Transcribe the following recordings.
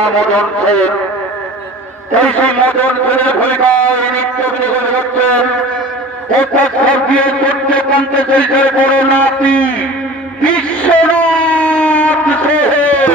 রাজা মদন সেন। এই সেই মদন সেনের ভূমিকায় নৃত্য পরিবেশন করছেন অর্থাৎ স্বর্গীয় সূর্যকান্ত চরিত্রের বড় নাতি বিশ্বনাথ সোহেল।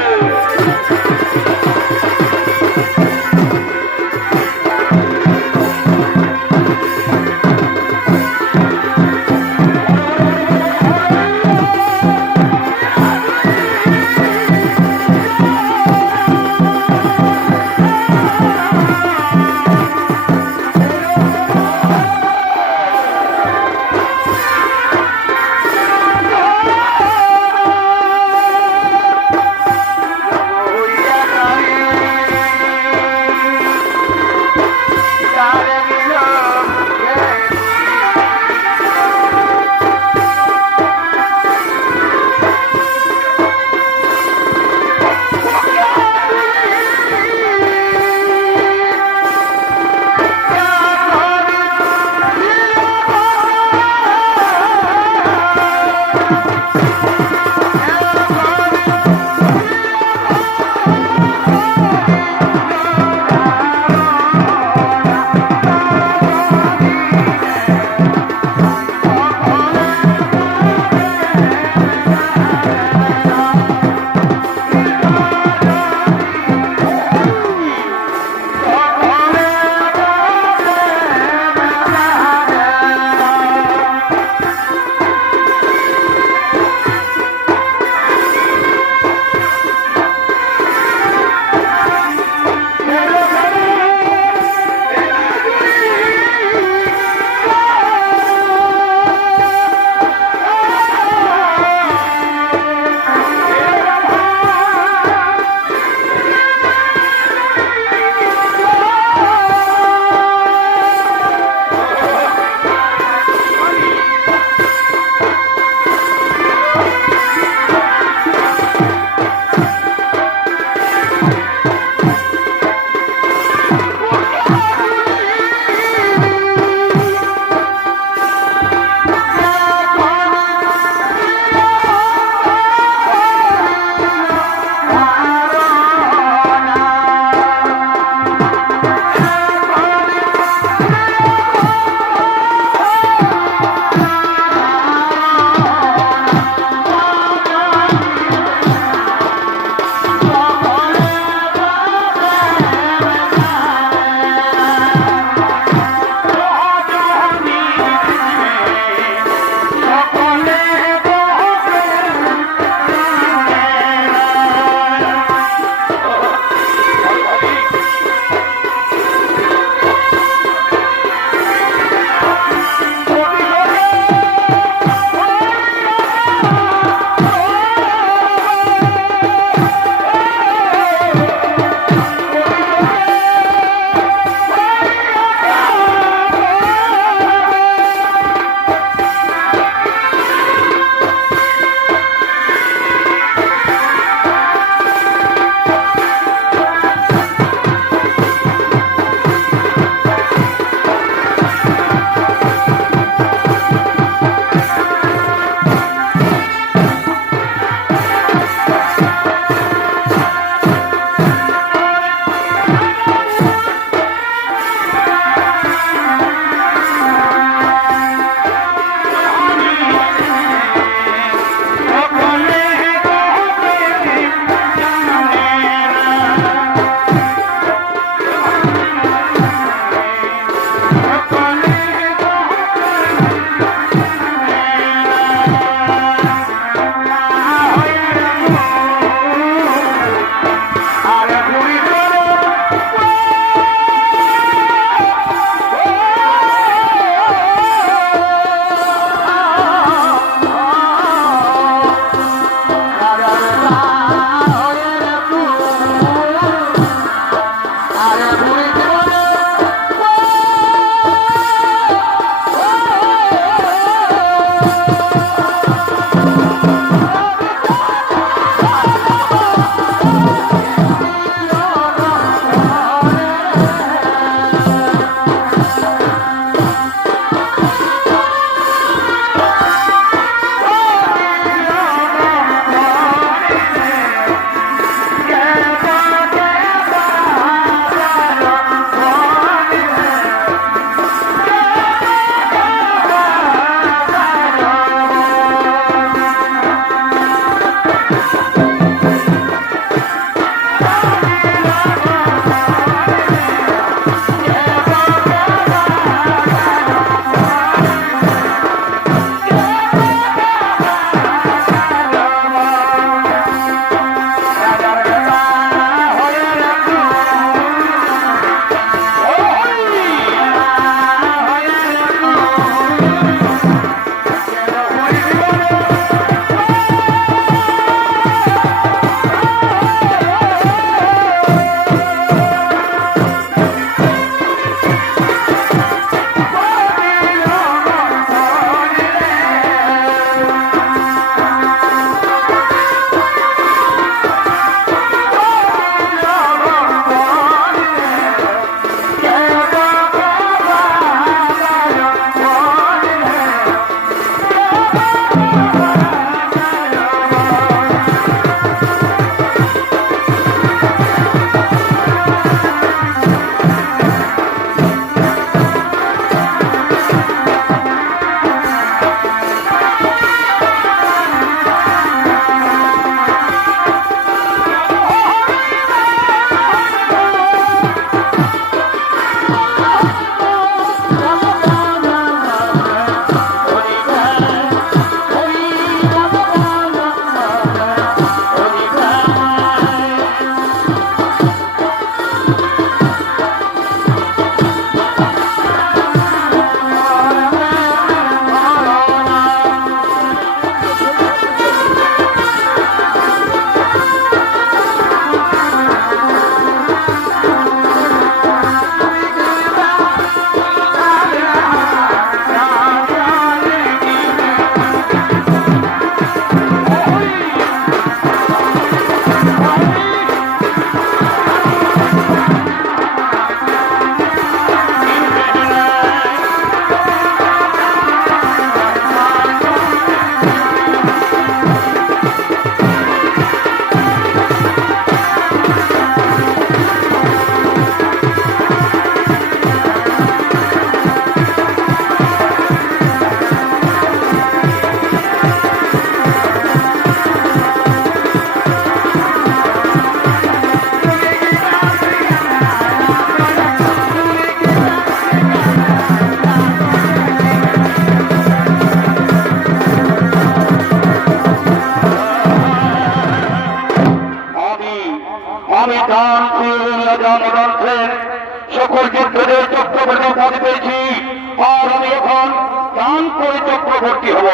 মধ্যবর্তী হব।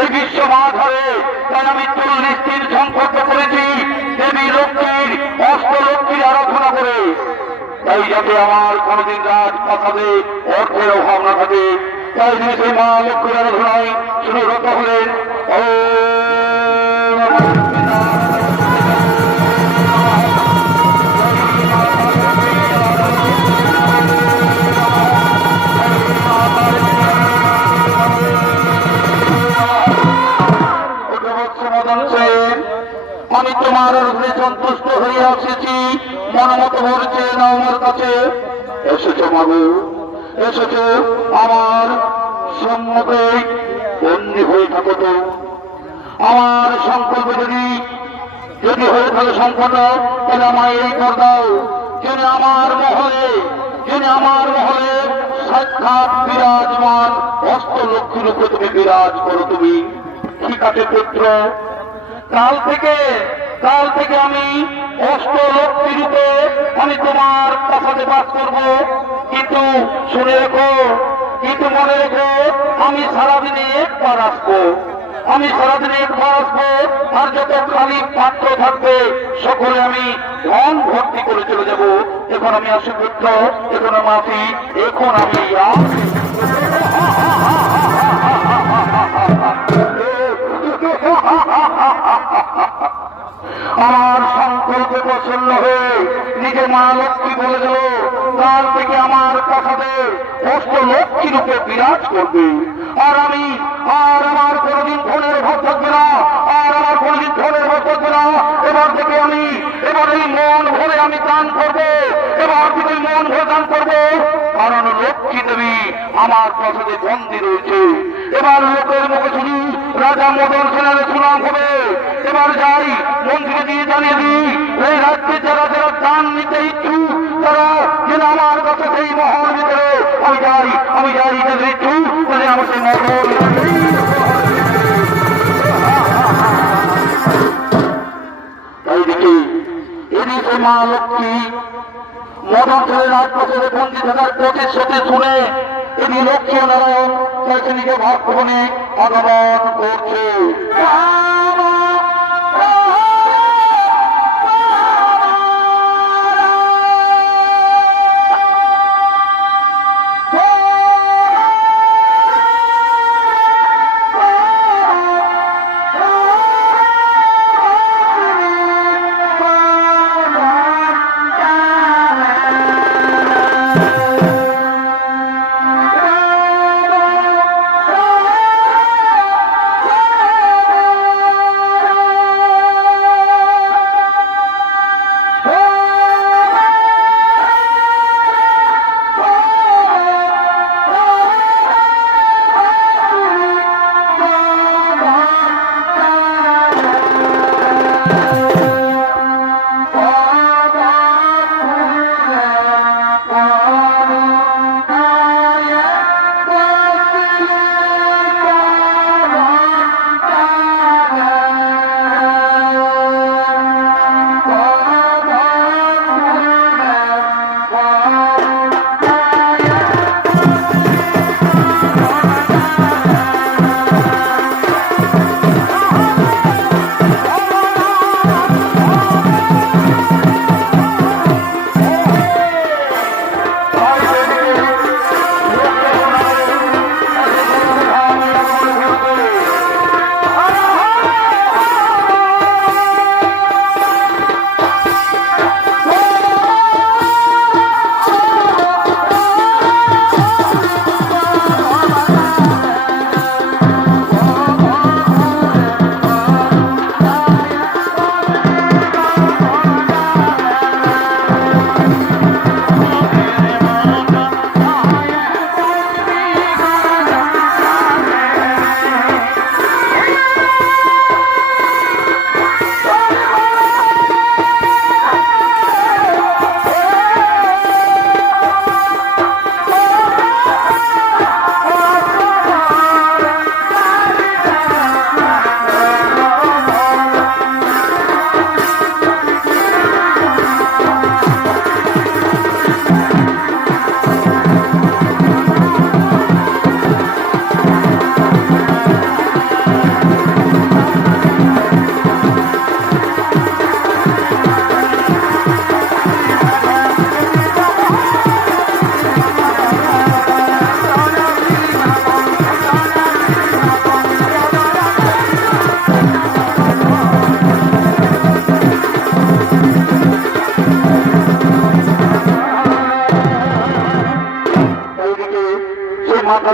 এই বিশ্ব মাঝারে তাই আমি 40 দিন সংকল্প করেছি দেবী লক্ষ্মীর অষ্টলক্ষ্মীর আরাধনা করে। তাই যাতে আমার কোনদিন রাজপ্রাসাদে অর্থের অভাব না থাকে, তাই তিনি সেই মা লক্ষ্মীর আরাধনায় শুনে রত হলেন। আমি তোমার আরাধনায় সন্তুষ্ট হয়ে এসেছি, মনমত ভরছে না আমার কাছে। এসেছ মাগো, এসেছ আমার সম্মুখে বন্দী হয়ে থাকো তো। আমার সংকল্প যদি হয়ে থাকে সম্পন্ন, তাহলে আমায় এই কর দাও। যিনি আমার মহলে সাক্ষাৎ বিরাজমান অষ্টলক্ষ্মীর উপরে তুমি বিরাজ করো। তুমি ঠিক আছে পুত্র, কাল থেকে আমি অষ্টলক্ষ্মী রূপে আমি তোমার প্রাসাদে বাস করব। কিন্তু শুনে রেখো, কিন্তু মনে রেখো, আমি সারাদিনে একবার আসবো। আর যত খালি পাত্র থাকবে সকলে আমি ধন ভর্তি করে চলে যাব। এখন আমি আসি পুত্র, এখন আমি আসি, এখন আমি আমার সংকল্পে প্রসন্ন হয়ে নিজে মা লক্ষ্মী বলে দিল, কাল থেকে আমার প্রাসাদে অষ্টলক্ষ্মী রূপে বিরাজ করবে। আর আমার কোনদিন ধনের ভাব থাকবে না, এবার থেকে এবার এই মন ভরে আমি দান করবো, কারণ লক্ষ্মী দেবী আমার প্রাসাদে বন্দী রয়েছে। এবার লোকের মুখে শুনি রাজা মদন সেনের সুনাম হবে। এবার যাই মন্ত্রী দিয়ে জানিয়ে দিই, এই রাজ্যে যারা দান নিতে ইচ্ছুক তারা যেন আমার কাছে সেই মহল ভিতরে আমি যাই যাদের ইচ্ছুক তাহলে আমার সেই মহল। তাই দেখি এদিকে মা লক্ষ্মী মদন সেনের রাজপ্রাসাদে বন্দী থাকার প্রতিশ্রুতি শুনে তিনি লক্ষ্মী নারায়ণ তিনি ভাগ্যবনে আগমন করছে।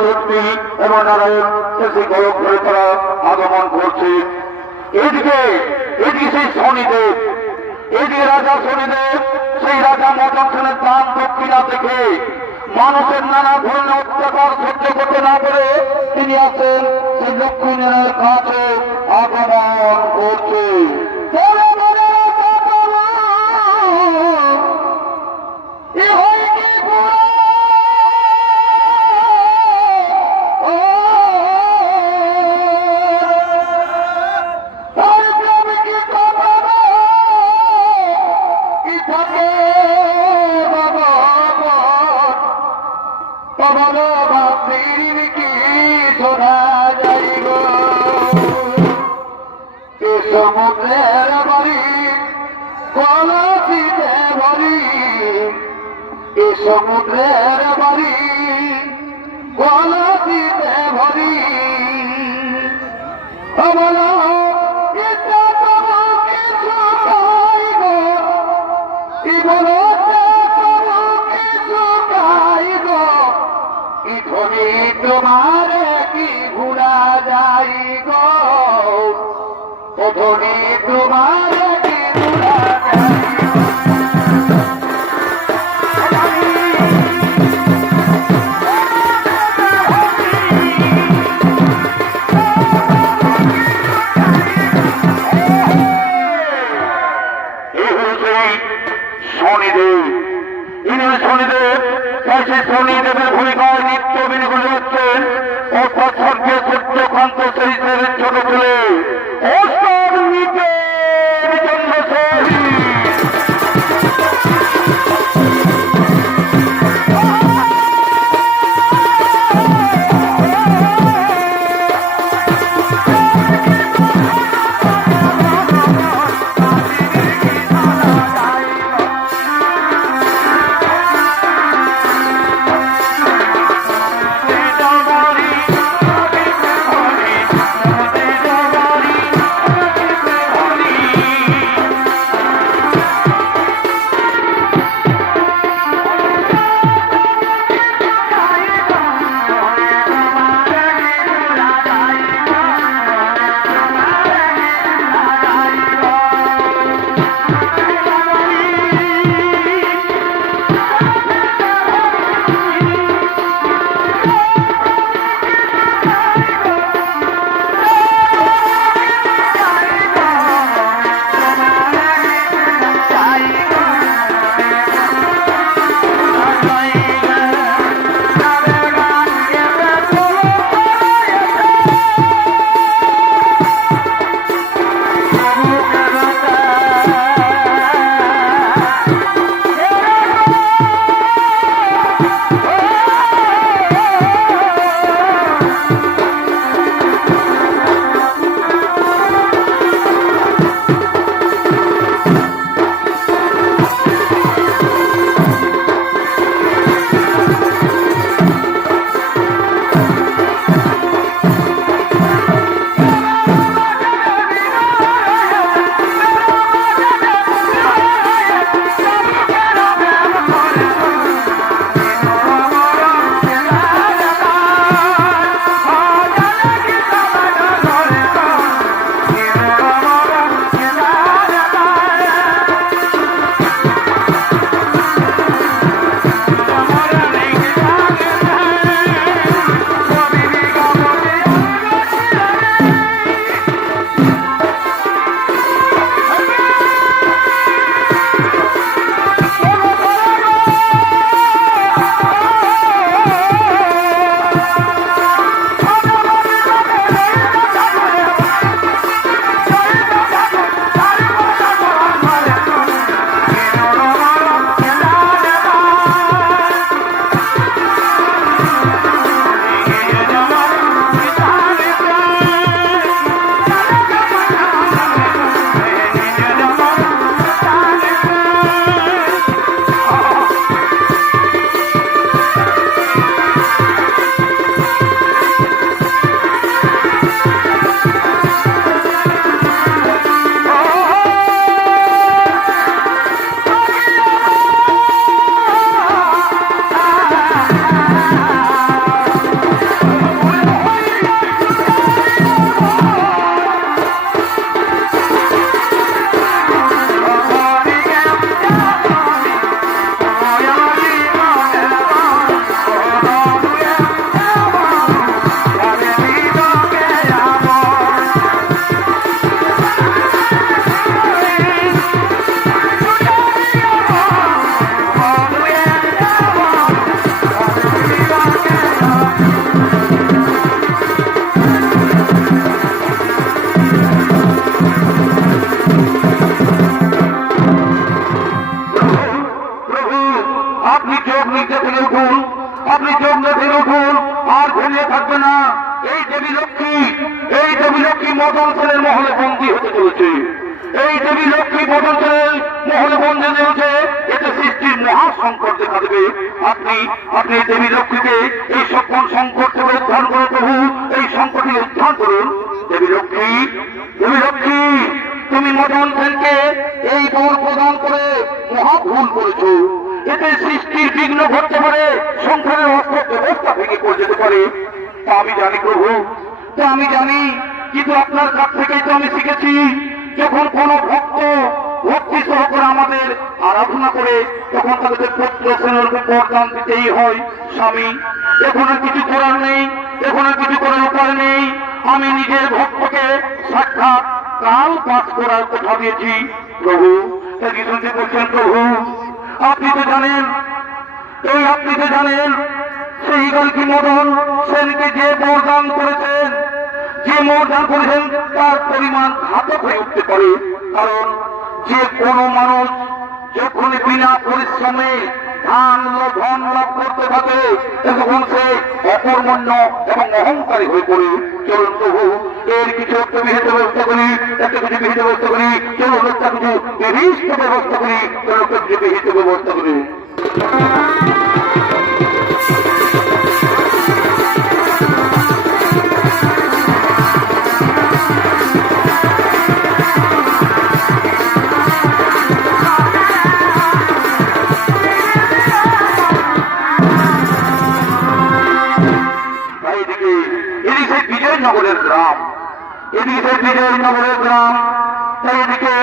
রুক্মি এবং নারায়ণ সেই গোলক ধরে তারা আগমন করছে। এদিকে সেই শনিদেব, এদিকে রাজা শনিদেব, সেই রাজা মদন সেনের দান দক্ষিণা থেকে মানুষের নানা ধরনের অত্যাচার সহ্য করতে না পেরে তিনি আছেন সেই লক্ষ্মীনারায়ণের কাছে আগমন করছে। সমুদ্রের বাড়ি কলসিতে ভরি, এ সমুদ্রের বাড়ি কলসিতে ভরি, বলো এটা তবু কিছু পাইব, বলো তবু কিছু পাইব, ধনী তোমার কি ভুলা যাই গো, ধনী তোমার কি ভুলা যাই। শনিদেব, ইনি শনিদেব, সেই শনিদেবের ভূমিকায় নিত্য অভিনয় করে যাচ্ছেন প্রভু, আপনি চোখ নিচে থেকে উঠুন, আপনি চোখ নিচে থেকে উঠুন, আর ঘুমিয়ে থাকবে না। এই দেবী লক্ষ্মী মদন সেনের মহলে বন্দী হতে চলেছে। এই দেবী লক্ষ্মী মদন সেনের মহলে বন্দী চলেছে, এতে সৃষ্টির মহা সংকট দেখা দেবে। আপনি এই দেবী লক্ষ্মীকে এই সকল সংকট থেকে উদ্ধার করুন প্রভু, এই সংকটে উদ্ধার করুন। দেবী লক্ষ্মী, তুমি মদন সেনকে এই বর প্রদান করে মহা ভুল করেছো। এতে সৃষ্টির বিঘ্ন ঘটতে পারে, সংসারের অস্ত্র ব্যবস্থা ভেঙে পড়ে যেতে পারে। তা আমি জানি প্রভু, তা আমি জানি, কিন্তু আপনার কাছ থেকেই তো আমি শিখেছি, যখন কোন ভক্ত ভক্তি সহকারে আমাদের আরাধনা করে তখন তাদের পুত্র সেনের বরদান দিতেই হয়। স্বামী, এখন আর কিছু করার নেই, এখন আর কিছু করার উপায় নেই। আমি নিজের ভক্তকে সাক্ষাৎ কাল পাঠ করার কথা দিয়েছি প্রভু। কি শুনতে বলছেন প্রভু? আপনি তো জানেন সেই গল্পী মদন সেনকে যে বরদান করেছেন, তার পরিমাণ ঘাতক হয়ে উঠতে পারে। কারণ যে কোনো মানুষ যখন বিনা পরিশ্রমে ধন লাভ করতে থাকে তখন সে অকর্মণ্য এবং অহংকারী হয়ে পড়ে। চলুন প্রভু, এর কিছু একটা বিহিত ব্যবস্থা করি, চলুন একটা কিছু নির্দিষ্ট ব্যবস্থা করি, বিহিত ব্যবস্থা করি। বিজয়নগরের গ্রাম, তাই এদিকে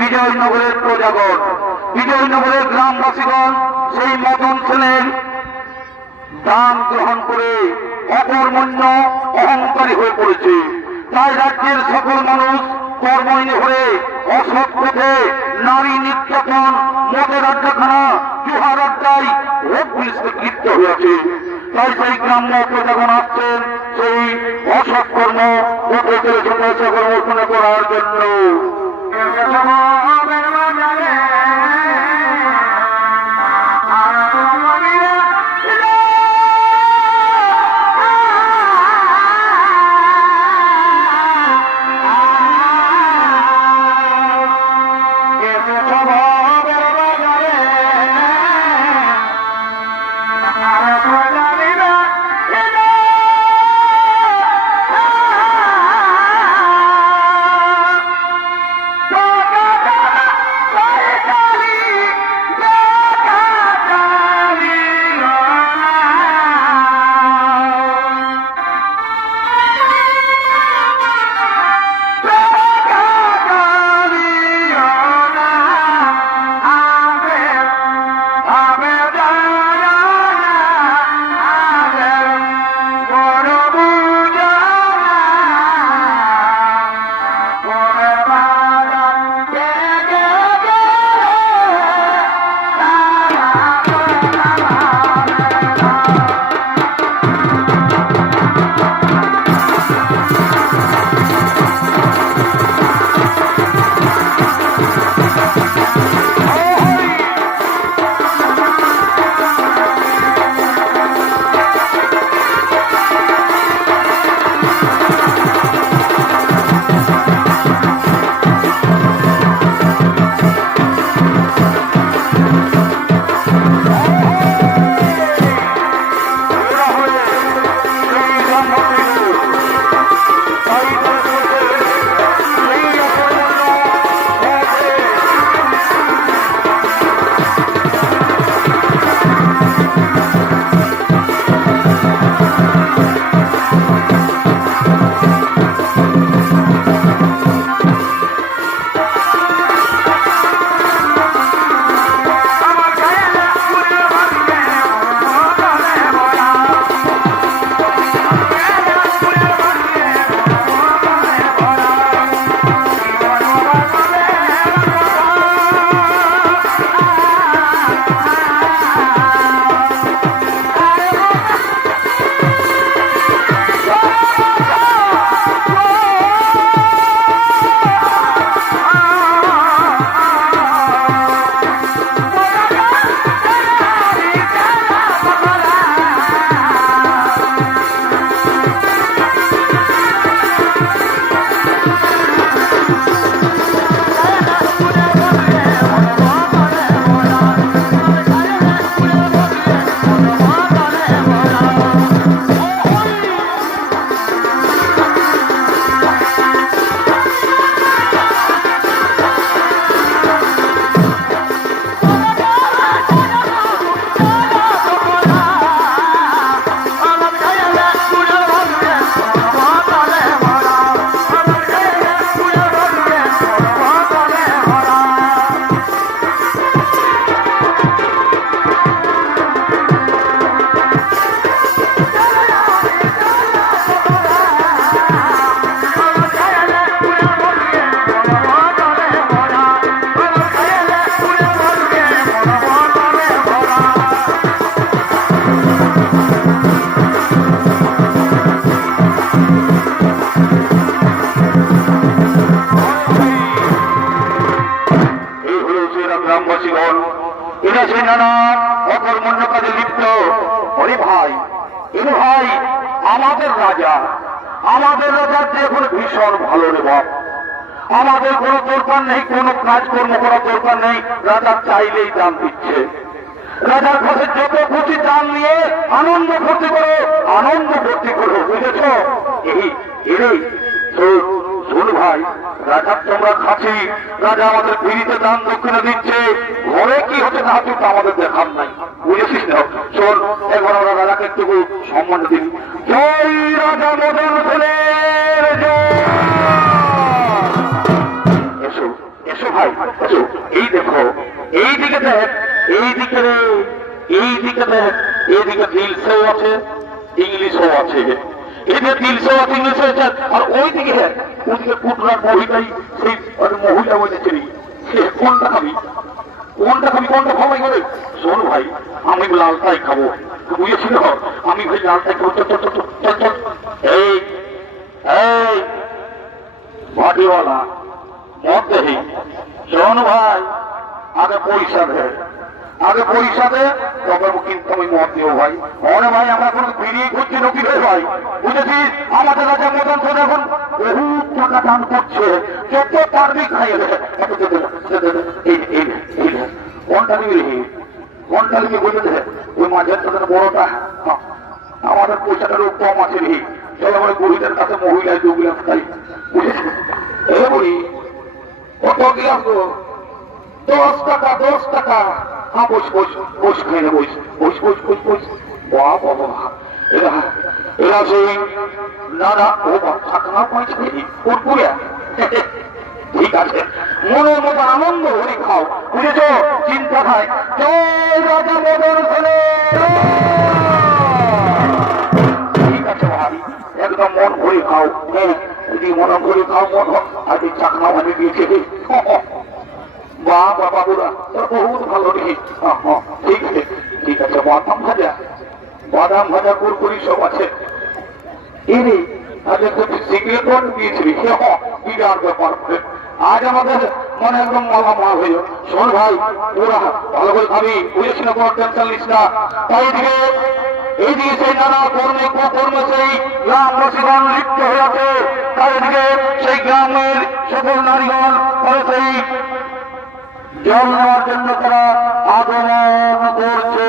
বিজয়নগরের প্রজাগণ, বিজয়নগরের গ্রামবাসীগণ সেই মদন সেনের দান গ্রহণ করে অকর্মণ্য অহংকারী হয়ে পড়েছে। তাই রাজ্যের সকল মানুষ কর্মহীন হয়ে অসৎ পথে নারী নির্যাতন, মদের আড্ডাখানা, জুহার আড্ডায় ভোগ পুলিশকে লিপ্ত হয়েছে। তাই সেই গ্রাম্য প্রজাগণ আসছেন সেই অসৎ কর্ম কর্মস্থনে করার জন্য। আমাদের রাজার যে এখন ভীষণ ভালো রে বাপ। আমাদের কোনো দরকার নেই, কোনো কাজকর্ম করার দরকার নেই, রাজা চাইলেই দান দিচ্ছে। রাজার কাছে যত খুশি দান নিয়ে আনন্দ ভর্তি করো, আনন্দ ভর্তি করো, বুঝেছ? এই শোন ভাই, রাজার তোমরা খাচ্ছি, রাজা আমাদের ফিরিতে দান দক্ষিণা দিচ্ছে, ঘরে কি হচ্ছে না হচ্ছে তা আমাদের দেখার নাই, বুঝেছিস না? শোন, একবার আমরা রাজাকে একটু সম্মান দিই। জয় রাজা মদন সেনের জয়। এসো এসো ভাই এসো। এই দেখো, এই দিকে দেখ, এই দিকে রে, এই দিকে দেখ, এইদিকে দিলসেও আছে, ইংলিশও আছে, এদিকে দিলসেও আছে, ইংলিশও আছে, আর ওইদিকে ওইদিকে পুটনার মহিলাই, সেই মহিলা বলেছে সে কোনটা খাবি, কোনটা খাবি, কোনটা খাবাই করে? শোন ভাই, আমি লালটাই খাবো, বুঝেছিল? আমি ভাই লালটাই খাবো। এই এই ভাটিওয়ালা মদ দেহি, শোন ভাই, আগে পয়সা দে, আগে পয়সা দে, তবে কিন্তু আমি মদ দেবো ভাই। অরে ভাই, আমরা কোনো বেরিয়ে করছি নকি রে ভাই, বুঝেছিস? আমাদের রাজা মদন তো এখন বহু টাকা দান করছে, যত পারবি খাইয়ে দে। কোনটা নিবি রে, কোনটা নিবি বলে দে? ওই মাঝের তোদের বড়টা, আমাদের পয়সাটারও কম আছে রে। চলো আমার গরিবের কাছে মহিলায় দুগুলাম তাই, বুঝেছিস? এ বলি কত গিলাম তো? 10 টাকা, 10 টাকা। হ্যাঁ, বস বস বস, খাইলে বস বস বস বস বস। বাবা বাবা, এরা এরা সেই না না, ও বাচ্চা পয়সা কুরকুরে। ঠিক আছে, মনের মতো আনন্দ হয়ে খাও, বুঝেছ? চিন্তা খায়। জয় রাজা মদন সেনের। ঠিক আছে ভাই, একদম মন ভরে খাও। হ্যাঁ, যদি মন ভরে খাও, মন আজ চাকনা ভাবে দিয়েছে। বাবা বাবুরা, তোর বহুত ভালো রে। ঠিক আছে ঠিক আছে। বাদাম ভাজা, বাদাম ভাজা, কুরকুরি সব আছে। এরে আজ একটা সিগারেট দিয়েছিলি, বিরাট ব্যাপার। আজ আমাদের মনে একদম মালামাল হয়ে। শোন ভাই, তোরা ভালো করে খাবি, বুঝেছি না? কোনো টেনশন নিস না। তাই দিকে এইদিকে সেই নানা কর্মে কুকর্মে সেই গ্রামবাসীগণ লিপ্ত হয়ে আছে। তাই দিকে সেই গ্রামের সকল নারীগণ সেই জল নেওয়ার জন্য তারা আগমন করছে।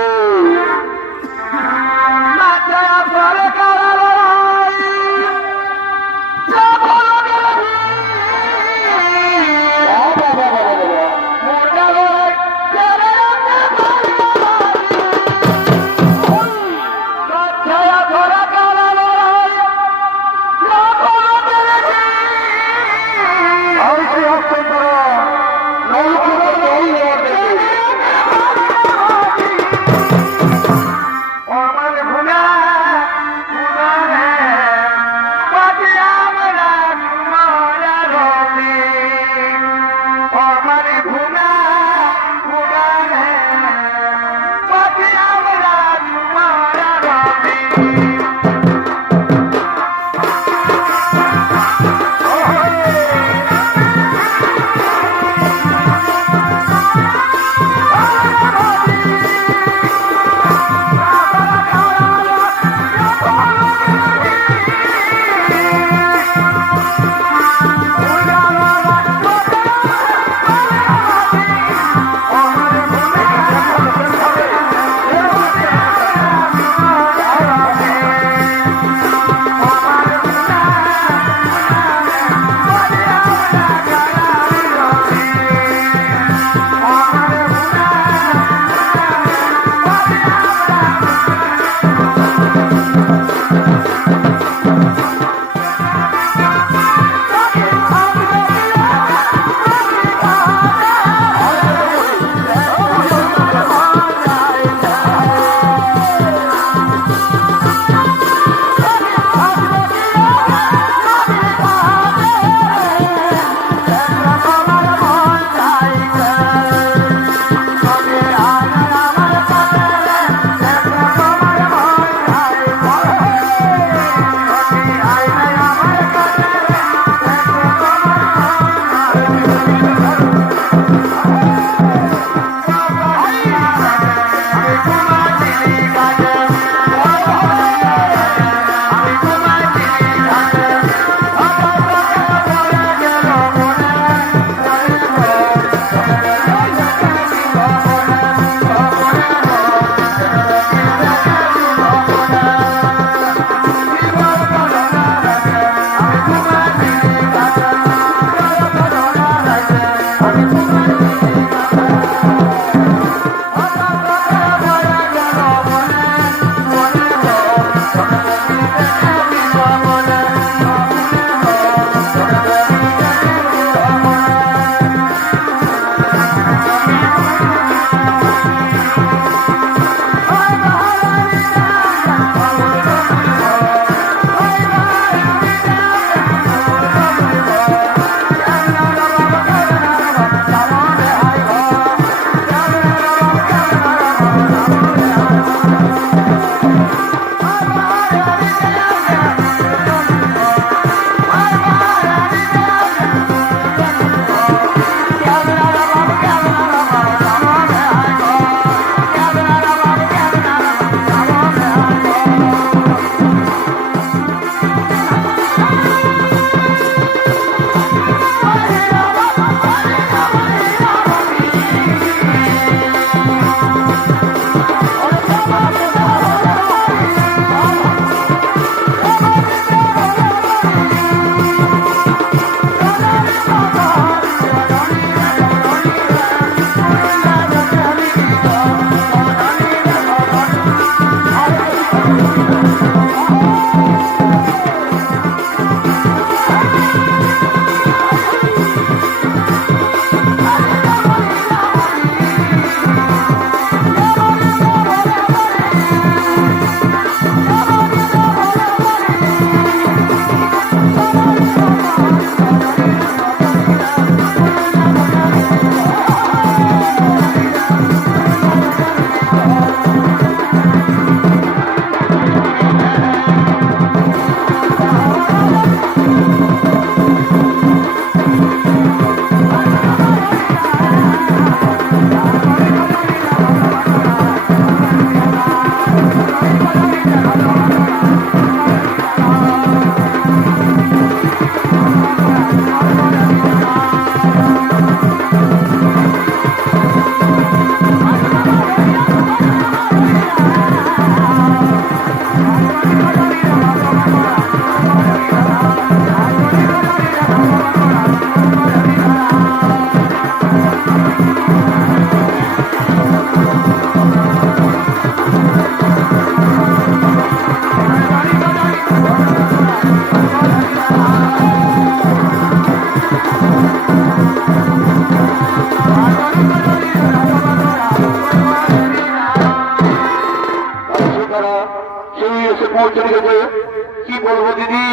গতি,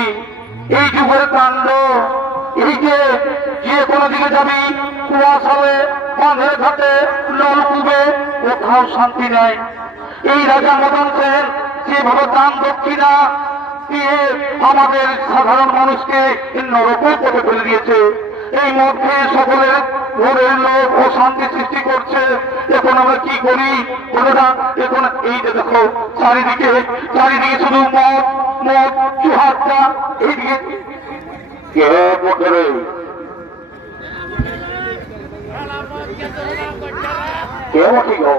এই যুগের কাণ্ড, এই যে যে কোনো দিকে যাবি কুয়াশালে, বাঁধের ঘাটে, নলকূপে, কোথাও শান্তি নেই। এই রাজা মদন সেন যেভাবে দান দক্ষিণা দিয়ে আমাদের সাধারণ মানুষকে নরকের পথে ফেলে দিয়েছে, এই মধ্যে সকলের ঘরের লোক ও শান্তি সৃষ্টি করছে। এখন আমরা কি করি বলে না, এখন এই যে দেখো চারিদিকে চারিদিকে শুধু মদ মদ চুহারটা, এইদিকে কে বটে রে? কে বটি গো?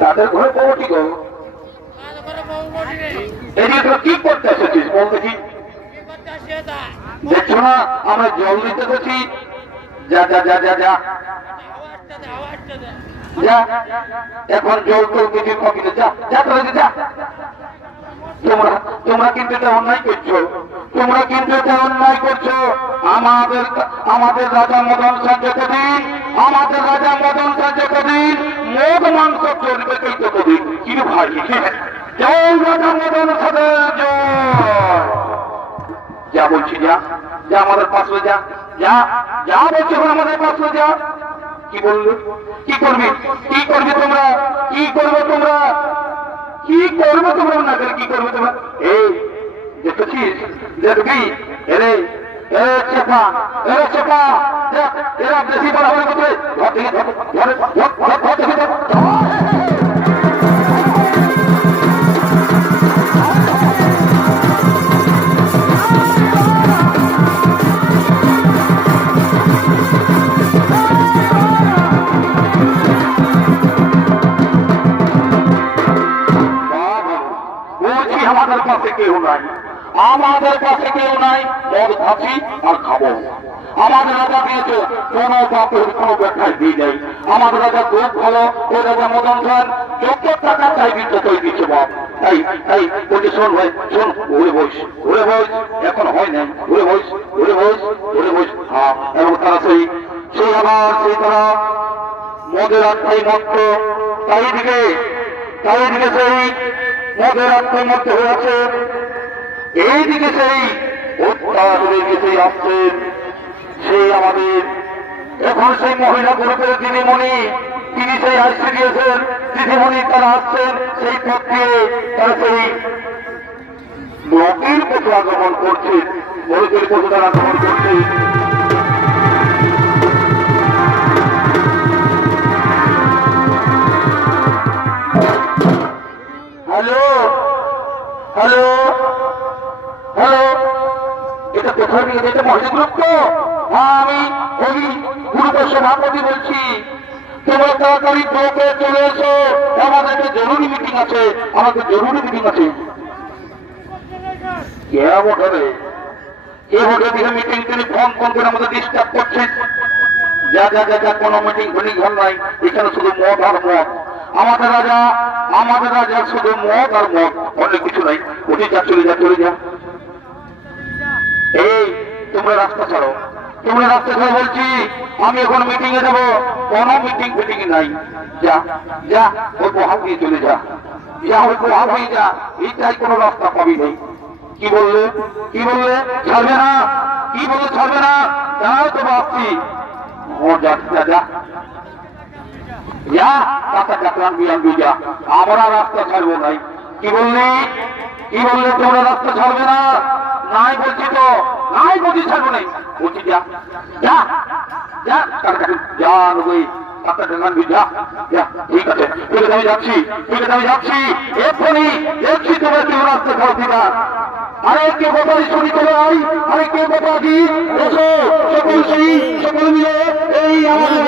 তাদের ঘরে বটি গো? এদিকে তো কি করতে এসেছিস বল দেখি? দেখছো না আমরা জল দিতে এসেছি? যা যা যা যা যা যা, এখন জল তো কিছু কমি যা যা তোরা যা। তোমরা তোমরা কিন্তু এটা অন্যায় করছো, তোমরা কিন্তু এটা অন্যায় করছো। আমাদের আমাদের রাজা মদন সেন যতদিন, আমাদের রাজা মদন সেন যতদিন মদ মাংস চলবে সেই ততদিন। কি ভাই, জয় রাজা মদন সেনের জয়। যা বলছি যা যা, আমাদের পাশে যা যা যা বলছি, আমাদের পাশে যা। কি বললি? কি করবি? কি করবি তোমরা? কি করবে তোমরা? কি করবে তোমরা? না করে কি করবে তোমরা? এই দেখেছিস, দেখবি এরে এরে চেপা, এরে চেপা, এরা বেশি বাড়াবাড়ি করবে। ঘর থেকে ঘর থেকে আমাদের কাছে কেউ নাই, আমাদের কাছে কেউ নাই। মদ খাচ্ছি আর খাবো। আমাদের রাজা দিয়েছে, কোন বাপের কোনো ব্যাখ্যায় দিয়ে নেই। আমাদের রাজা খুব ভালো, ও রাজা মদন সেন যত টাকা চাইবি ততই দিচ্ছে বাপ। তাই তাই বলছি, শোন ভাই শোন, ঘুরে বস ঘুরে বস, এখন হয় নাই, ঘুরে বস ঘুরে বস ঘুরে বস। হ্যাঁ, এবং তারা সেই সেই আবার সেই তারা মদের আত্মাই মত্ত, তাই দিকে সেই মদের আত্মার মধ্যে হয়েছে। এইদিকে সেই অত্যাচারীকে সেই আসছেন, সেই আমাদের এখন সেই মহিলা গ্রুপের দিদিমণি, তিনি সেই আসতে দিয়েছেন দিদিমণি, তারা আসছেন সেই পথ দিয়ে, তারা সেই ব্লকের পথে আগমন করছে, ব্লকের পথে তারা আগমন করছে। হ্যালো হ্যালো হ্যালো, এটা কোথায় নিয়ে? এটা মহিলা গ্রুপ তো? হ্যাঁ, আমি ওই গ্রুপের সভাপতি বলছি। তোমরা তাড়াতাড়ি ব্লকে চলে এসো, আমাদের একটা জরুরি মিটিং আছে, আমাদের জরুরি মিটিং আছে। কে বটে? কে বটে দিকে মিটিং? তিনি ফোন ফোন করে আমাদের ডিস্টার্ব করছেন। যা যা যা যা, কোনো মিটিং ফিটিং ঘর নাই, এখানে শুধু মদ আর মদ। আমাদের রাজা শুধু মদ আর মদ, অনেক কিছু নাই। উঠে যা, চলে যা চলে যা। এই তোমরা রাস্তা ছাড়ো, তোমরা রাস্তা ছাড়ো বলছি। আমি এখন মিটিং এ যাবো, কোনো মিটিং ফিটিং নাই। যা যা, ওই বহাব দিয়ে চলে যা, যা ওই বহাব হয়ে যা। এইটাই কোনো রাস্তা পাবি নেই। কি বললে? কি বললে? ছাড়বে না? কি বললে ছাড়বে না? তাই তো ভাবছি। ও যা যা যা যা, টাকা চাকরান বিরানবি যা, আমরা রাস্তা ছাড়বো নাই। কি বললি? কি বললে? তোমরা রাস্তা ছাড়বে না? নাই বলছি তো, নাই বলছি ছাড়বো নাই, বলছি যা যা যা, যা নবী টাকা চাকরান যা যা। ঠিক আছে, ঠিক আছে, আমি যাচ্ছি, ঠিক আছে, আমি যাচ্ছি এক্ষুনি। দেখছি তোমরা কেউ রাস্তা ছাড়ছি না। আরে কে কথা শুনি চলে আই, আরে কে কথা দি, এসো সকল মিলে এই আমাদের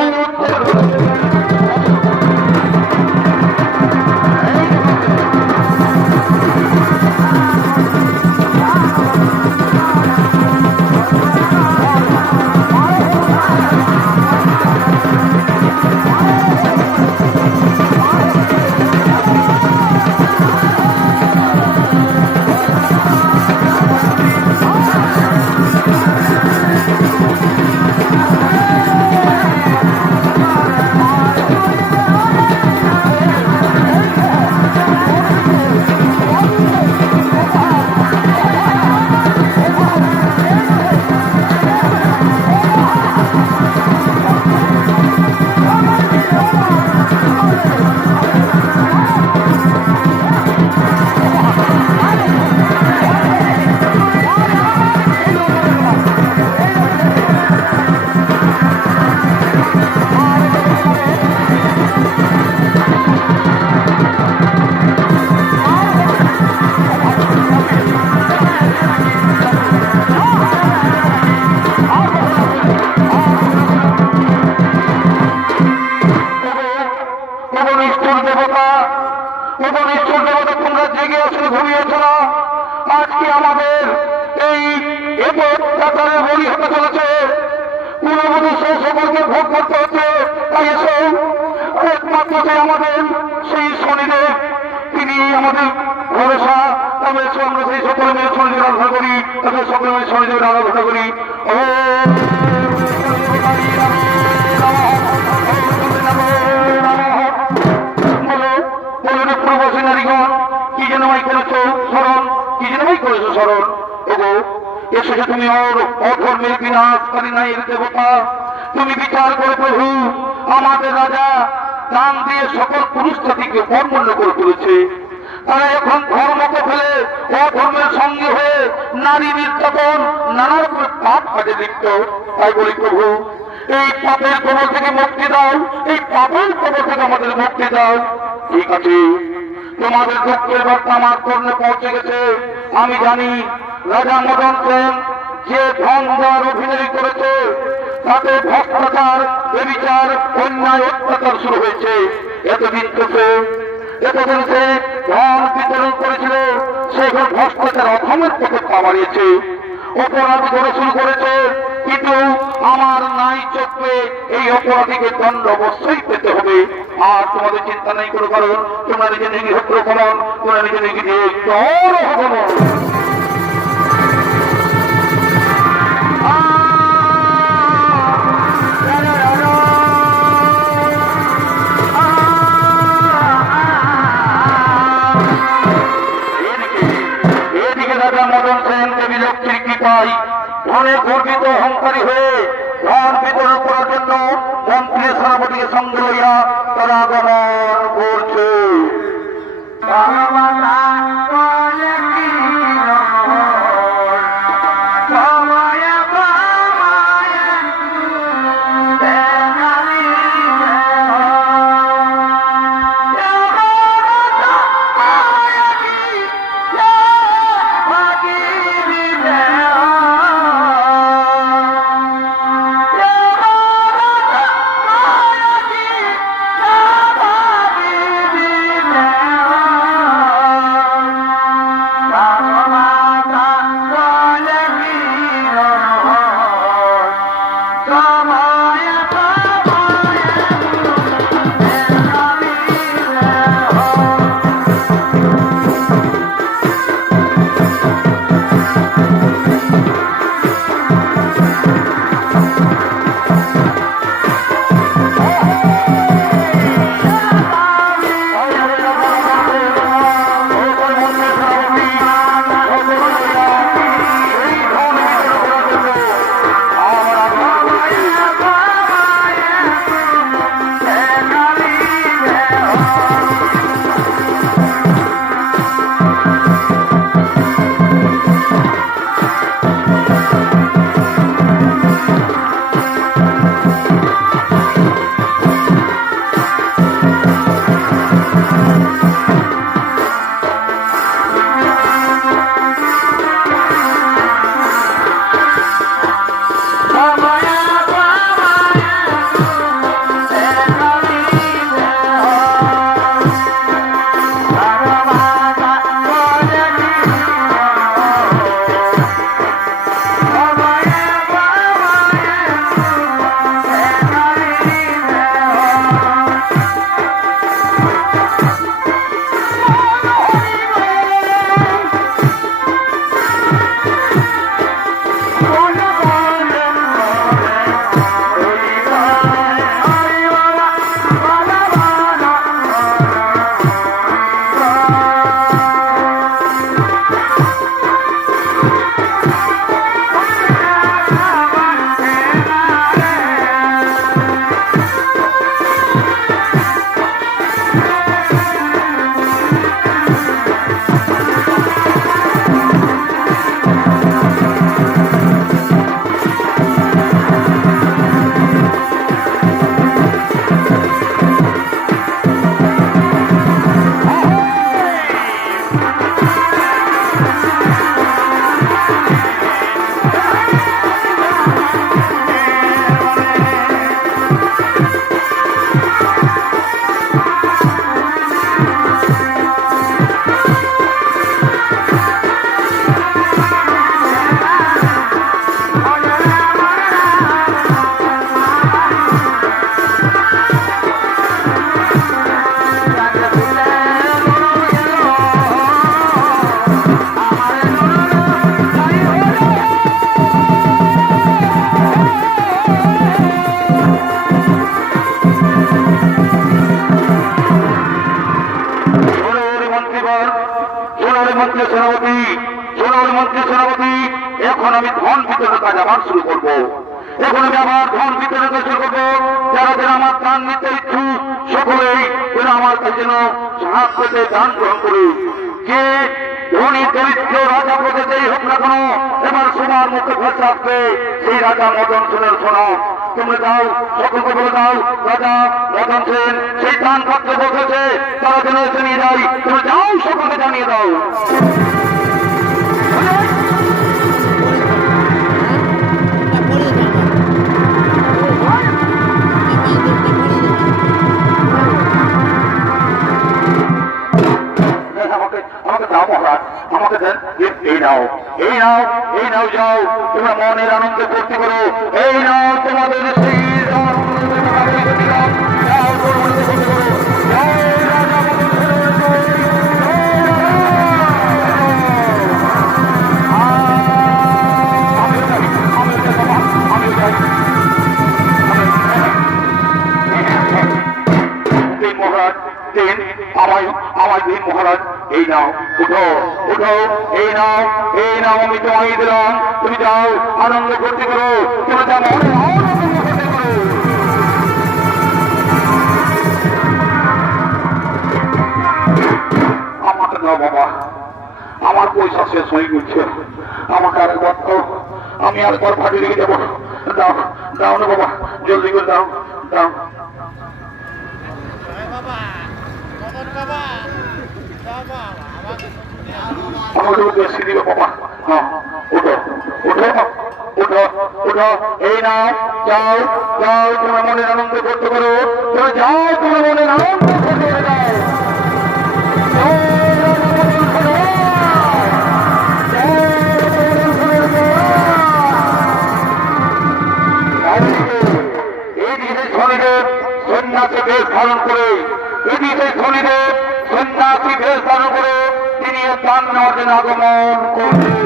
তোমাকে ভোগ করতে হচ্ছে। তাই এসো, একমাত্র যে আমাদের সেই শনিদেব, তিনি আমাদের ভরসা। তবে এসো আমরা সেই সকলে মিলে শনিদেবের আরাধনা করি, তবে সকলে মিলে শনিদেবের আরাধনা করি। ও পূর্ববর্তী নারীগণ, কি যেন ভাই করেছো স্মরণ, কি যেন ভাই করেছো স্মরণ। ওগো এসেছো তুমি অধর্মের বিনাশকারী নারীর দেবতা, তুমি বিচার করে প্রভু আমাদের রাজা দান দিয়ে সকল পুরুষ জাতিকে কর্মণ্য করে তুলেছে। তারা এখন ধর্মকে ফেলে অধর্মের সঙ্গে হয়ে নারী নির্যাতন নানা রকমের পাপ কাজে লিপ্ত। তাই বলি প্রভু, এই পাপের কবল থেকে মুক্তি দাও, এই পাপের কবল থেকে আমাদের মুক্তি দাও। ঠিক আছে, তোমাদের দুঃখের বার্তা আমার কর্ণে পৌঁছে গেছে। আমি জানি রাজা মদন সেন যে ধন দেওয়ার অভিনয় করেছে, তাতে ভ্রষ্টাচার, ব্যভিচার, অন্যায়, অত্যাচার শুরু হয়েছে। এতদিন সে ধন বিতরণ করেছিল, সেগুলো ভ্রষ্টাচার অধমের পথে পা বাড়িয়েছে, অপরাধ করে শুরু করেছে। কিন্তু আমার নাই চোখে এই অপরাধীকে দণ্ড অবশ্যই পেতে হবে। আর তোমাদের চিন্তা নেই কোনো কারণ, তোমরা নিজে নিজে হত্যা, তোমরা নিজে নিজে হবন। মদন সেন দেবী লক্ষ্মীর কৃপায় ধনে গর্বিত অহংকারী হয়ে ধন বিতরণ করার জন্য মন্ত্রী সেনাপতিকে সঙ্গে লইয়া তারা আগমন করছে। সোনার মন্ত্রী সেনাপতি, এখন আমি ধন বিতরণের কাজ আবার শুরু করব। এখন আমি আবার ধন বিতরণের কাজ শুরু করবো। যারা যেন আমার দান নিতে ইচ্ছুক সকলেই যেন আমার কাছে যেন সাহায্য পেতে দান গ্রহণ করে। যে ধনী দরিদ্র রাজা প্রজাতেই হোক না কেন, এবার সবার মুখে ভেসে আসবে সেই রাজা মদন সেনের শোনো। তোমরা যাও, সকলকে বলে দাও, রাজা মদন সেন সেই দান পাত্রে বসেছে, তারা যেন এসে নিয়ে যায়। তোমরা যাও, সকলকে জানিয়ে দাও। আমাকে দাও মহারাজ, আমাকে দেন। এই নাও, এই নাও, এই নাও, যাও তোমরা মনের আনন্দে ভর্তি করো। এই নাও তোমাদের সেই দিলাম, যাও তোর মনে ভর্তি করো। মহারাজ দেন, আমায় দিন মহারাজ। এই নাও, উঠো উঠো, এই নাও, এই নাও, আমি তোমায় দিলাম। তুমি যাও আনন্দ করতে করো, তোমরা যাও আনন্দ করতে করো। আমাকে দাও বাবা, আমার পয়সা শেষ হয়ে গেছে, আমাকে আরেকবার দাও, আমি আরেকবার ফাটিয়ে রেখে যাবো। দাও দাও না বাবা, জলদি করে দাও দাও। আমাকে বেশি দিবে বাবা। হ্যাঁ, উঠো উঠো উঠো উঠো, এই নাও, যাও যাও, তোমার মনের আনন্দ করতে পারো। তুমি যাও, তোমার মনের আনন্দ করতে যাও। এই দিকে শনিদেব সন্ন্যাসী বেশ ধারণ করে, এদিকে শনিদেব সন্ন্যাসী বেশ ধারণ করে তিনি দান নেওয়ার জন্য আগমন করলেন।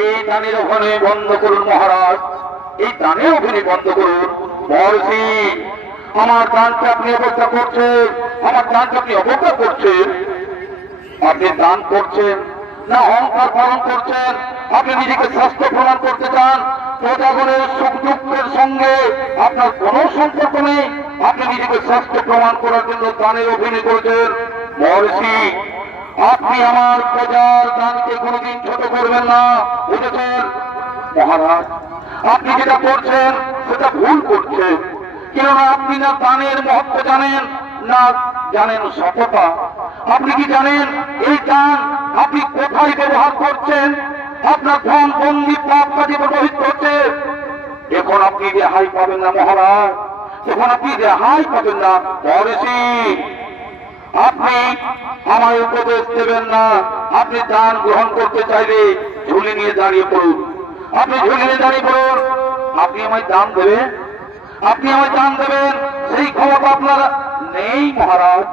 এই দানের ওখানে বন্ধ করুন মহারাজ, এই দানের ওখানে বন্ধ করুন। মহর্ষি, আমার দানকে আপনি অবজ্ঞা করছেন, আমার দানকে আপনি অবজ্ঞা করছেন। আপনি দান করছেন না অহংকার পালন করছেন? আপনি নিজেকে শ্রেষ্ঠ প্রমাণ করতে চান? প্রজাগণের সুখ দুঃখের সঙ্গে আপনার কোন সম্পর্ক নেই, আপনি নিজেকে শ্রেষ্ঠ প্রমাণ করার জন্য দানের অভিনয় করেছেন। মহর্ষি, আপনি আমার প্রজার দানকে কোনোদিন ছোট করবেন না, বুঝেছেন? মহারাজ, আপনি যেটা করছেন সেটা ভুল করছেন। কেননা আপনি না দানের মহত্ব জানেন, না জানেন সততা। আপনি কি জানেন এই দান আপনি কোথায় ব্যবহার করছেন? আপনার ধন বন্দি পাপ কাজে প্রভাবিত হচ্ছে। এখন আপনি রেহাই পাবেন না মহারাজ, এখন আপনি রেহাই পাবেন না। মহর্ষি, আপনি আমায় উপদেশ দেবেন না। আপনি দান গ্রহণ করতে চাইলে ঝুলি নিয়ে দাঁড়িয়ে পড়ুন, আপনি ঝুলি নিয়ে দাঁড়িয়ে পড়ুন। আপনি আমায় দান দেবেন, আপনি আমায় দান দেবেন, সেই ক্ষমতা আপনার নেই মহারাজ।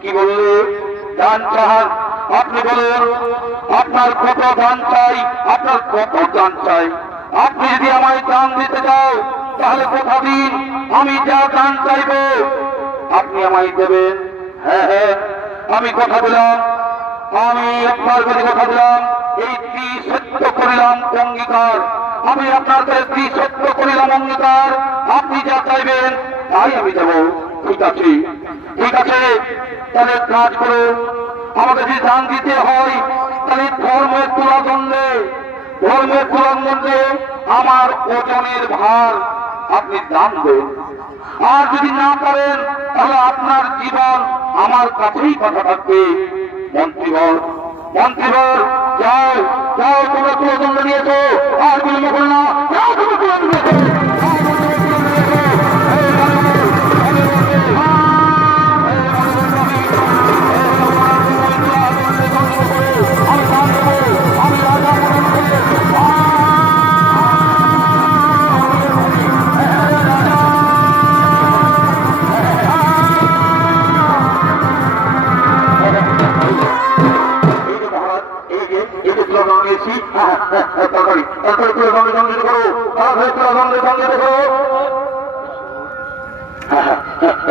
কি বললে? দান চান? আপনি বলেন আপনার কত দান চাই, আপনার কত দান চাই। আপনি যদি আমায় দান দিতে চাও তাহলে কথা দিন, আমি যা দান চাইব আপনি আমায় দেবেন। হ্যাঁ হ্যাঁ, আমি কথা দিলাম, আমি আপনার কাছে কথা দিলাম, এই সত্য করিলাম অঙ্গীকার, আমি আপনার কাছে সত্য করিলাম অঙ্গীকার। আপনি যা চাইবেন তাই আমি দেব। ঠিক আছে, ঠিক আছে, তাহলে কাজ করো। আমাকে যদি দান দিতে হয় তাহলে ধর্মের তুলাদণ্ডে, ধর্মের তুলাদণ্ডে আমার ওজনের ভার আপনি দান দেন। আর যদি না পারেন তাহলে আপনার জীবন আমার কাছেই কথা থাকবে। মন্ত্রীবর, মন্ত্রীবর, যাও যাও, তোমরা তুলাদণ্ড নিয়েছো, আর বিলম্ব করো না, যাও তোমরা তুলাদণ্ড নিয়েছো।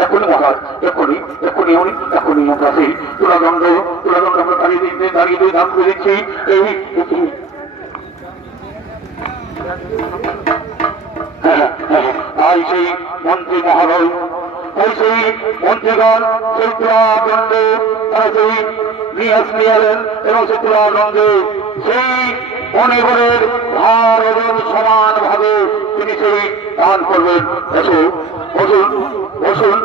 এখনই মহারাজ, এখনই আমরা সেই তুলাদণ্ড আমরা দাঁড়িয়ে দান করে দিচ্ছি। এই তাই সেই মন্ত্রী মহোদয়, তাই সেই মন্ত্রীগণ সেই তুলাদণ্ডে তারা সেই নিয়ে এলেন এবং সেই তুলাদণ্ডে সেই অনিবরের ভার ওজন সমান ভাবে তিনি সেই দান করবেন। বসুন বসুন বসুন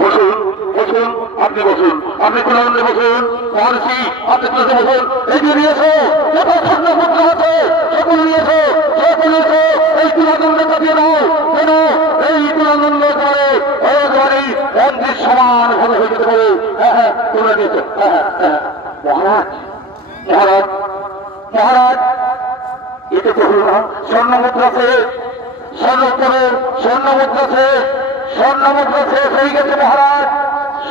বসুন বসুন, আপনি বসুন, আপনি তুলাদণ্ডে বসুন। মহর্ষি আপনি তুলতে বসুন। এই যে নিয়েছে যত স্বর্ণমুদ্রা আছে সেগুলো নিয়েছে, নিয়েছে এই তুলাদণ্ডে চাপিয়ে দাও। কেন এই তুলাদণ্ড করে একবারই মন্দির সমান ভাবে হয়ে যেতে পারে। হ্যাঁ তুলে নিয়েছে। মহারাজ মহারাজ মহারাজ, এতে তো হল না। স্বর্ণমুদ্রা শেষ, স্বর্ণমুদ্রা শেষ হয়ে গেছে মহারাজ,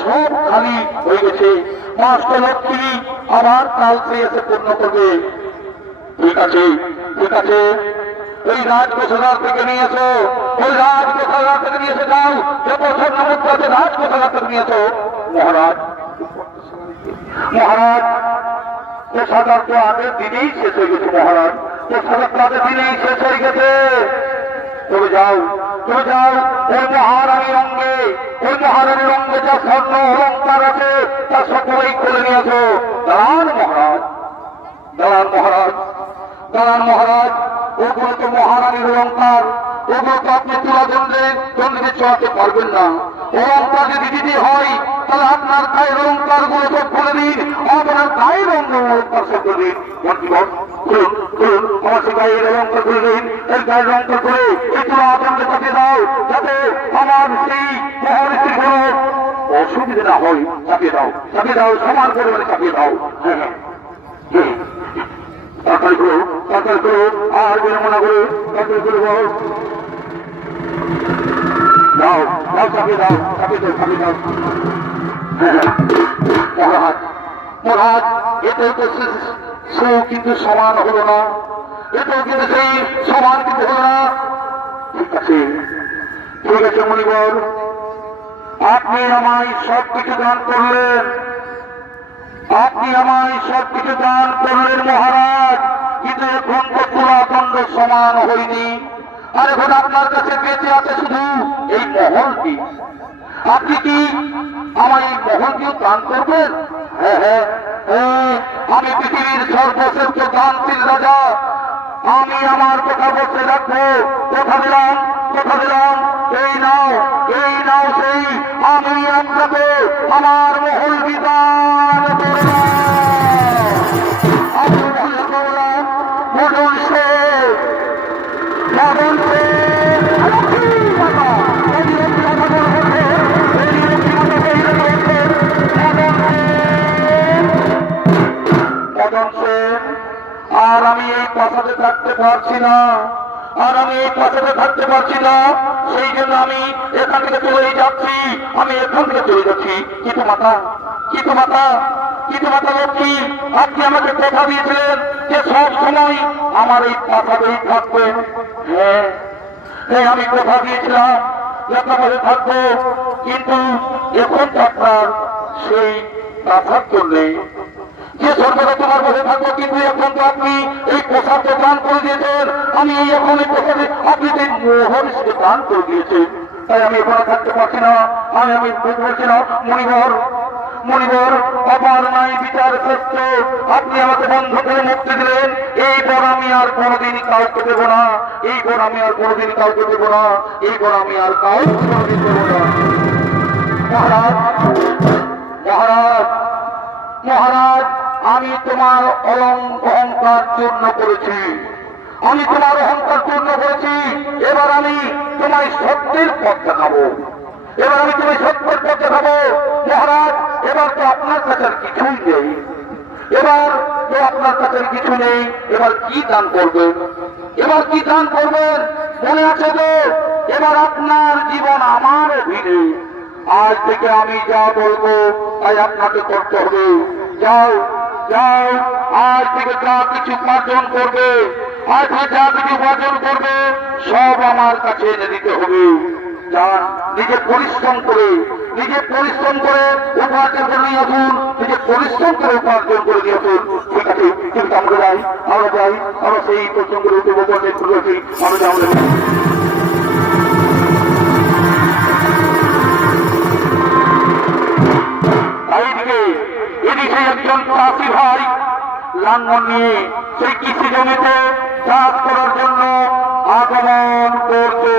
সব খালি হয়ে গেছে। মাস্টার লক্ষ্মী আবার কাল এসে পূর্ণ করবে। ঠিক আছে ঠিক আছে, ওই রাজকোষাগার থেকে নিয়ে এসো, ওই রাজকোষাগার থেকে নিয়ে এসে যাও, যত স্বর্ণমুদ্রা আছে রাজকোষাগার থেকে নিয়ে এসো। মহারাজ মহারাজ, কোষাগার তো আগের দিনেই শেষ হয়ে গেছে মহারাজ, কোষাগার তো আগের দিনেই শেষ হয়ে গেছে। তুমি যাও ওই মহারানীর অঙ্গে যা স্বর্ণ অলঙ্কার আছে তা সকলেই করে নিয়ে আসো। দাঁড়ান মহারাজ, ওগুলো তো মহারানীর অলঙ্কার, ওগুলো তো আপনি তুলাদণ্ডে চড়াতে পারবেন না। অলঙ্কার যদি দিদি হয় তাহলে আপনার গায়ের অলঙ্কার গুলো সব খুলে দিন, আপনার গায়ের অলঙ্কার সব করে দিন। খুলুন আমার সে গায়ের অলঙ্কার খুলে দিন। এই গায়ের অলঙ্কার করে এই তুলাদণ্ডে চাপিয়ে দাও, যাতে আমার সেই মহর্ষির কোনো অসুবিধা না হয়। চাপিয়ে দাও সমান পরিমাণে চাপিয়ে দাও। হ্যাঁ তাড়াতাড়ি করো আর বিড়ম্বনা করে তাড়াতাড়ি করে দাও চাপিয়ে দাও। মহারাজ এতেও তো সে কিন্তু সমান হলো না, এতেও কিন্তু সেই সমান কিন্তু হলো না। ঠিক আছে মণিবর, আপনি আমায় সবকিছু দান করলেন, মহারাজ, কিন্তু এখন তো তুলাদণ্ড সমান হয়নি। আর এখন আপনার কাছে বেঁচে আছে শুধু এই মহলটি। আপনি কি আমার এই মহলটিও দান করবেন? হ্যাঁ, আমি পৃথিবীর সর্বশ্রেষ্ঠ দানশীল রাজা, আমি আমার কথা বলতে রাখবো। কথা দিলাম। এই নাও সেই আমি আপনাকে আমার মহল বিদান আর আমি এই প্রাসাদে থাকতে পারছি না, সেই জন্য আমি এখান থেকে চলে যাচ্ছি। কিন্তু মাতা লক্ষ্মী, আপনি আমাকে কথা দিয়েছিলেন যে সব সময় আমার এই প্রাসাদেই থাকবেন। হ্যাঁ আমি কথা দিয়েছিলাম আপনাদের থাকবো, কিন্তু এখন তো আপনার সেই প্রাসাদ করলে যে সর্বদা তোমার বসে থাকবো, কিন্তু এখন তো আপনি এই পোশাককে দান করে দিয়েছেন। আমি এখন এই পোশাকে আপনি যে মহর্ষিকে দান করে দিয়েছেন, তাই আমি এখানে থাকতে পারছি না। আমি বুঝতে পারছি না। মণিবর অপার নাই বিচার শ্রেষ্ঠ, আপনি আমাকে বন্ধ করে মুক্তি দিলেন। এই বর আমি আর কোনোদিন কাউকে দেবো না, এই বর আমি আর কোনোদিন কাউকে দেবো না। মহারাজ, আমি তোমার অহংকার চূর্ণ করেছি, এবার আমি তোমায় সত্যের পথ দেখাবো। মহারাজ, এবার তো আপনার কাছে কিছু নেই, এবার কি দান করবেন? মনে আছে তো? এবার আপনার জীবন আমার অধীনে। আজ থেকে আমি যা বলবো তাই আপনাকে করতে হবে। যাও, আজ থেকে যা কিছু উপার্জন করবে, সব আমার কাছে এনে দিতে হবে। যান নিজে পরিশ্রম করে উপার্জন করে নিয়ে আসুন, নিজে পরিশ্রম করে উপার্জন করে নিয়ে আসুন। ঠিক আছে, কিন্তু আমরা যাই, আমরা সেই পরিশ্রম করে উঠে বলতে করেছি, আমরা যাবো। এদিকে একজন চাষি ভাই লাঙ্গল নিয়ে সেই কৃষি জমিতে চাষ করার জন্য আগমন করছে।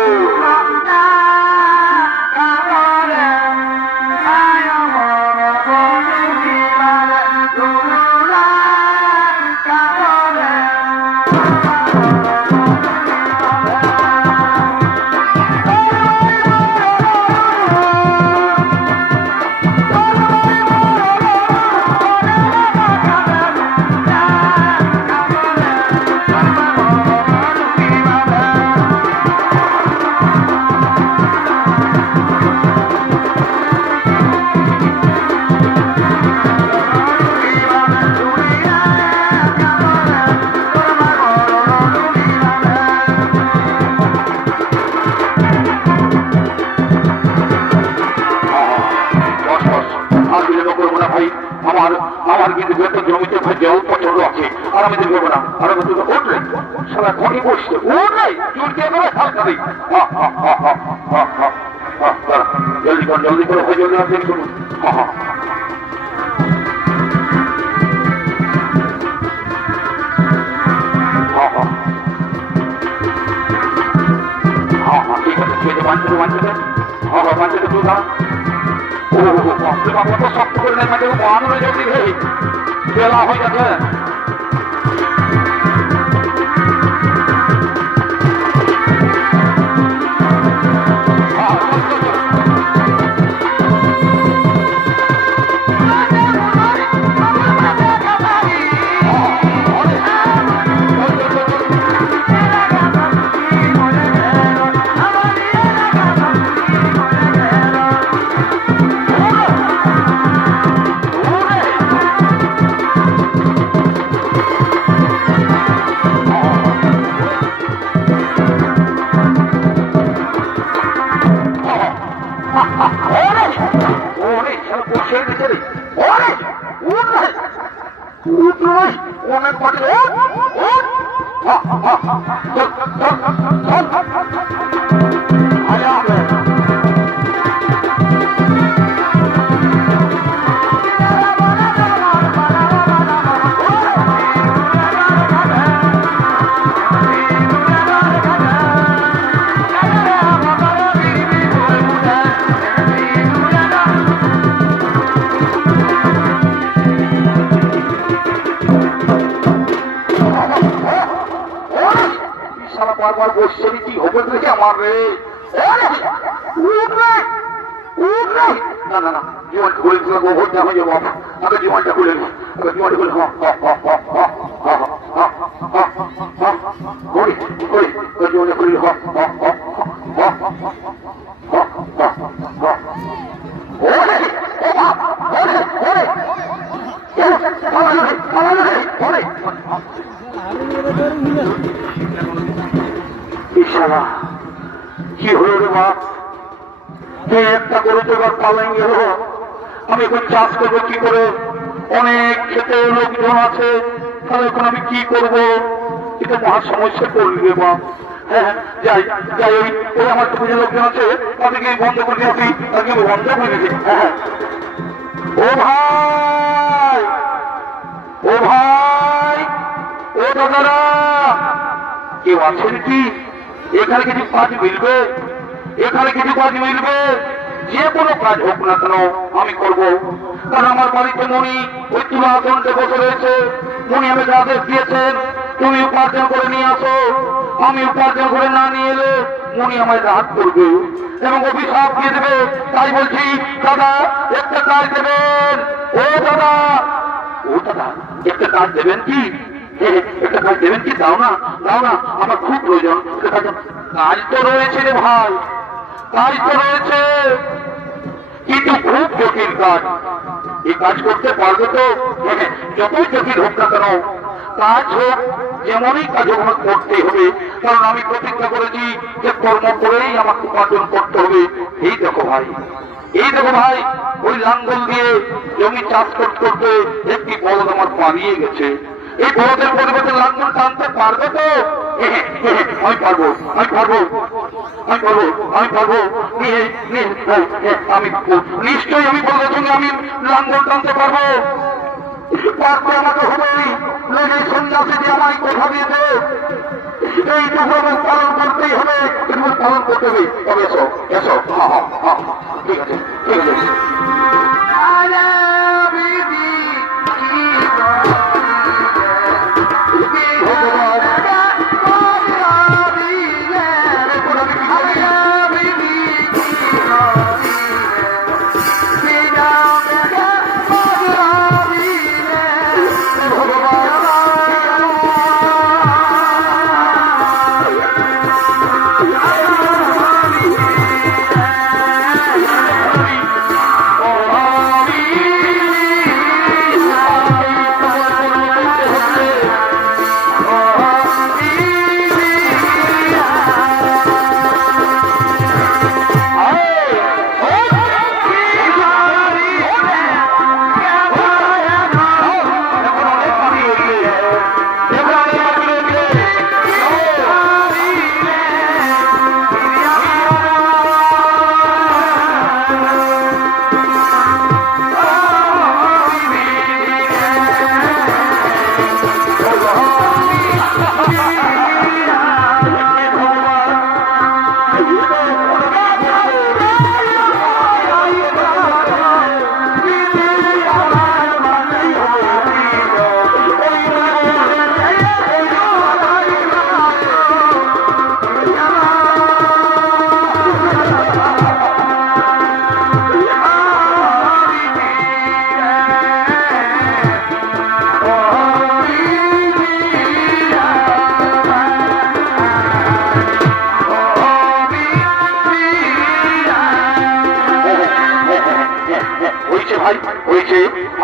আমার কিন্তু বেতন জমিতে জল প্রচন্ড আছে, আর আমি দেখবো না, আর আমি দেখবো উঠলে সারা ঘরে বসছে, উঠলে চুল দিয়ে দেবে হালকা দিই। জলদি করে হয়ে জলদি আসবেন শুনুন। ঠিক আছে, ঠিক আছে, বাঁচতে তুই না। বাবা তো শক্ত করে নেই, মাঝে বান হয়ে যাবে, বেলা হয়ে যাচ্ছে। বারবার বসছে কি হবে দেখে আমার রে। না না না, জীবনটা খুলে দিল, ভোটটা হয়ে যাবো, আগে জীবনটা খুলে নি, জীবনটা খুলে জীবনটা খুলে কি হলো রে মা, তুই একটা করে তো এবার পালাই গেল, আমি এখন চাষ করবো কি করে, অনেক খেতে লোকজন আছে, তাহলে এখন আমি কি করবো, এটা মহা সমস্যা করলি রে মা। হ্যাঁ যাই যাই, ওই আমার তো বুঝে লোকজন আছে, তাদেরকে বন্ধ করে দিয়েছি, তাদেরকে আমি বন্ধ করে দিয়েছি। হ্যাঁ ও ভাই, ও ভাই, ও দাদারা, কেউ আছেন কি? এখানে কিছু কাজ মিলবে, এখানে কিছু কাজ মিলবে, যে কোনো কাজ হোক না কেন আমি করব। কারণ আমার বাড়িতে মনি ওই তুলা আসনতে বসে রয়েছে, মনি আমাকে আদেশ দিয়েছেন তুমি উপার্জন করে নিয়ে আসো, আমি উপার্জন করে না নিয়ে এলে মনি আমায় রাগ করবে এবং অভিশাপ দিয়ে দেবে। তাই বলছি দাদা একটা কাজ দেবেন, ও দাদা, ও দাদা একটা কাজ দেবেন কি? একটা কাজ দেবেন কি? দাও না, দাও না, আমার খুব প্রয়োজন। কাজ তো রয়েছে রে ভাই, কাজ তো রয়েছে, কিন্তু খুব জটিল কাজ। এই কাজ করতে পারবে তো? যতই জটিল হোক না কেন, কাজ হোক, যেমনই কাজ হোক করতে হবে। কারণ আমি প্রতিজ্ঞা করেছি যে কর্ম করেই আমাকে উপার্জন করতে হবে। এই দেখো ভাই, এই দেখো ভাই, ওই লাঙ্গল দিয়ে জমি চাষ করতে করতে একটি বলদ আমার পালিয়ে গেছে। এই বলদের পরিবর্তে লাঙ্গল টানতে পারবে তো? আমি পারবো, আমি পারবো, আমি পারবো, আমি পারবো। আমি নিশ্চয়ই আমি বলদের সঙ্গে আমি লাঙ্গল টানতে পারবো। পারতে আমাকে হবেই, লেগে সন্ন্যাসী যে আমায় কথা দিয়েছে এই দুপুর পালন করতেই হবে, এগুলো পালন করতে হবে। তবে এসো, এসো, হ্যাঁ হ্যাঁ হ্যাঁ, ঠিক আছে, ঠিক আছে।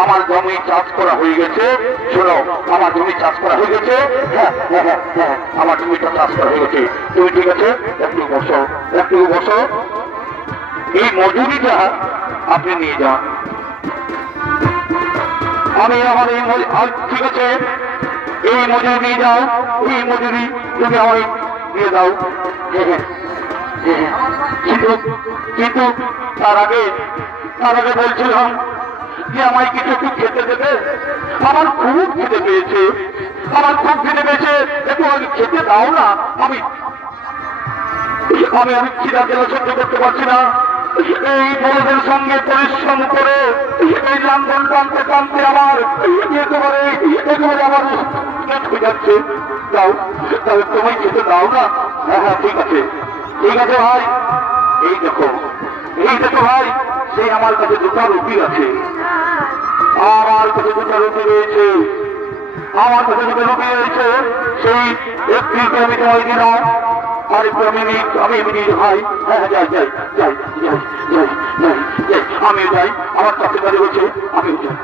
আমার জমি চাষ করা হয়ে গেছে। শোনো, আমার জমি চাষ করা হয়ে গেছে। হ্যাঁ হ্যাঁ হ্যাঁ, আমার জমিটা চাষ করা হয়ে গেছে। তুমি ঠিক আছে, একটু বসো, একটু বসো। এই মজুরিটা আপনি নিয়ে যান। আমি আমার এই ঠিক আছে, এই মজুরি নিয়ে যাও। এই মজুরি তুমি আমায় দিয়ে দাও। হ্যাঁ হ্যাঁ হ্যাঁ, কিন্তু কিন্তু তার আগে বলছিলাম যে আমায় কিছু একটু খেতে দেবে। আমার খুব খেতে পেয়েছে, আমার খুব খেতে পেয়েছে, একটু আমাকে খেতে দাও না। আমি খিদা জেলা সহ্য করতে পারছি না। এই বলদের সঙ্গে পরিশ্রম করে এই লাঙ্গল টানতে টানতে আমার একেবারে আমার পেট হয়ে যাচ্ছে। দাও, তাহলে তোমায় খেতে দাও না। হ্যাঁ হ্যাঁ, ঠিক আছে, ঠিক আছে ভাই। এই দেখো ভাই, সেই আমার কাছে দুটো রুটি আছে, আমার কাছে দুটো রুটি রয়েছে, আমার কাছে দুটো রুটি রয়েছে। সেই একটিকে আমি তোমায় দিলাম, আর একটু আমি ভাই। হ্যাঁ যাই যাই যাই যাই যাই যাই যাই, আমিও যাই। আমার কাছে কাজে বলছে, আমিও যাই।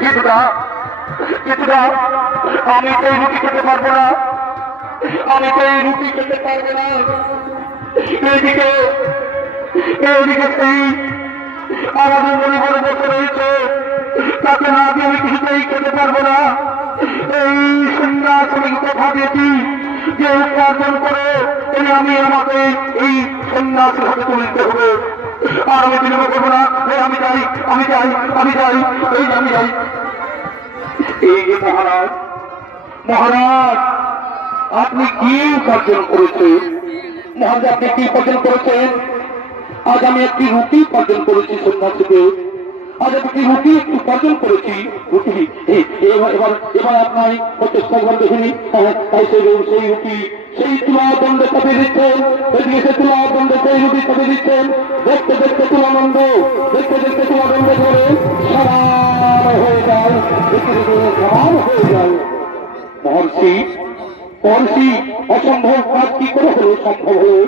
কিছুটা আমি তো এই রুটি খেতে পারবো না, আমি তো এই রুটি খেতে পারবো না। এইদিকে সেই আমাদের মনে বড় বছর রয়েছে, তাকে না দিয়ে আমি কিছুতেই খেতে পারবো না। এই সন্ন্যাস আমি কথা দিয়েছি যে উপার্জন করে আমি আমাকে এই সন্ন্যাসের হাতে তুলে দিতে হবে। আর আমি বিলম্ব করবো না। আমি যাই, আমি যাই, আমি যাই, এই আমি যাই। এই যে মহারাজ, আপনি কি উপার্জন করেছেন? মহারাজ, আপনি কি উপার্জন করেছেন? আজ আমি একটি রুটি উপার্জন করেছি সন্ন্যাসীকে। আজ আমি একটি রুটি উপার্জন করেছি। রুটি এবার আপনার প্রচেষ্টা করে দেখিনি। তাই সেই রুটি সেই তুলা দণ্ডে চাপিয়ে দিচ্ছেন, এদিকে সে তুলা দণ্ডে সেই রুটি চাপিয়ে দিচ্ছেন। দেখতে দেখতে তুলানন্দ, দেখতে দেখতে তুলা দণ্ডে করে সমান হয়ে যায়, দেখতে দেখতে সমান হয়ে যায়। মহর্ষি অসম্ভব কাজ কি করে হলো সম্ভব হলো?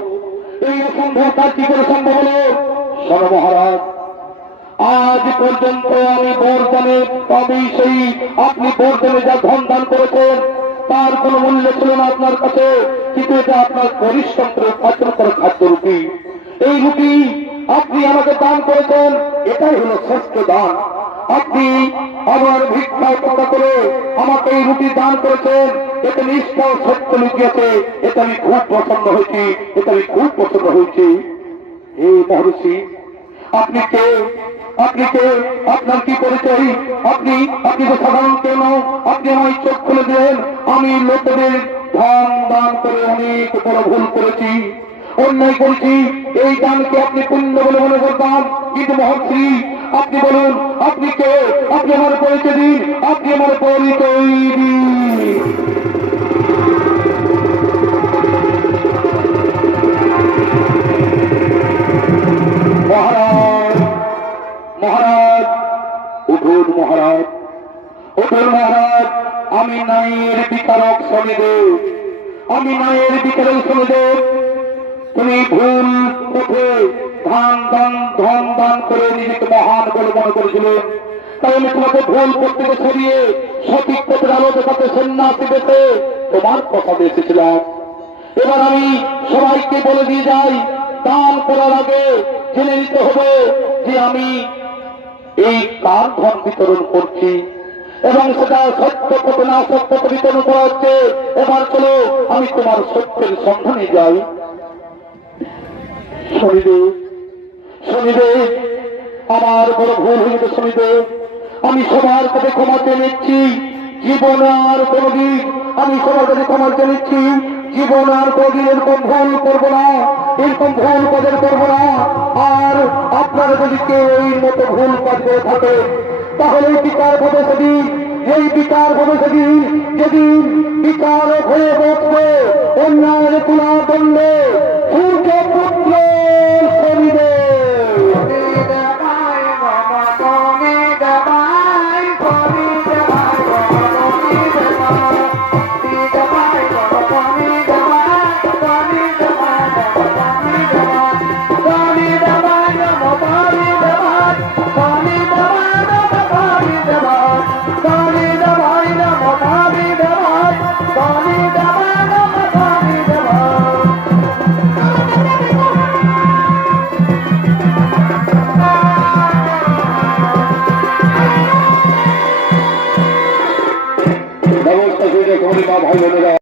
এই অসম্ভব কাজ কি করে সম্ভব হলো? শোনো মহারাজ, আজ পর্যন্ত আমি বরদানে পাবি সেই আপনি বরদানে যা ধন দান করেছেন তার কোনো মূল্য ছিল না আপনার কাছে, কিন্তু এটা আপনার পরিশ্রম করে উপার্জন করে খাদ্য রুটি। এই রুটি আপনি আমাকে দান করেছেন, এটাই হলো শ্রেষ্ঠ দান। আপনি আমার ভিক্ষা উপকার করে আমাকে এই রুটি দান করেছেন, এতে নিষ্ঠা ও সত্য লুকিয়েছে, এটা আমি খুব পছন্দ হয়েছি, এটা আমি খুব পছন্দ হয়েছি। এই মহর্ষি আপনি কে? আপনি কে? আপনার কি পরিচয়? আপনি আপনি তো সাধারণ কেন? আপনি আমার চোখ খুলে দেন। আমি লোকেদের ধন দান করে অনেক বড় ভুল করেছি, অন্যায় করেছি। এই দানকে আপনি পুণ্য বলে মনে করতাম, কিন্তু মহর্ষি আপনি বলুন আপনি কে? আপনি আমার পরিচয় দিন, আপনি আমার পরিচয় দিন। মহারাজ, মহারাজ, উঠুন মহারাজ, উঠুন মহারাজ। আমি ন্যায়ের বিচারক শনিদেব, আমি ন্যায়ের বিচারক শনিদেব। তুমি ভুল পথে ধন দান করে নিজেকে মহান বলে মনে করেছিলেন, তাই আমি তোমাকে ভুল পথ থেকে সরিয়ে সঠিক পথের আলো দেখাতে সন্ন্যাসী বেঁচে তোমার কথা দিয়ে এসেছিলাম। এবার আমি সবাইকে বলে দিয়ে যাই, দান করার আগে জেনে নিতে হবে যে আমি এই কার ধন বিতরণ করছি এবং সেটা সত্য পথে না সত্য পথে বিতরণ করা হচ্ছে। এবার চলো আমি তোমার সত্যের সন্ধানে যাই। শনিদেব, শনিদেব, আমার বড় ভুল হয়ে গেছে শনিদেব। আমি সবার কাছে ক্ষমা চেয়ে নিচ্ছি, জীবনে আর কোনদিন আমি সবার কাছে ক্ষমা চেয়ে নিচ্ছি, জীবন আর কোনদিন এরকম ভুল করবো না, এরকম ভুল কাজের করবো না। আর আপনারা যদি কেউ এই মতো ভুল কাজ করে থাকে তাহলে বিচার হবে সেদিন, এই বিচার হবে সেদিন যেদিন বিচারক হয়ে বসবে অন্যায়ের তুলা দণ্ডে সূর্য পুত্র শনিদেব। ব্যবস্থা করে দেখুন ভাই বোনেরা।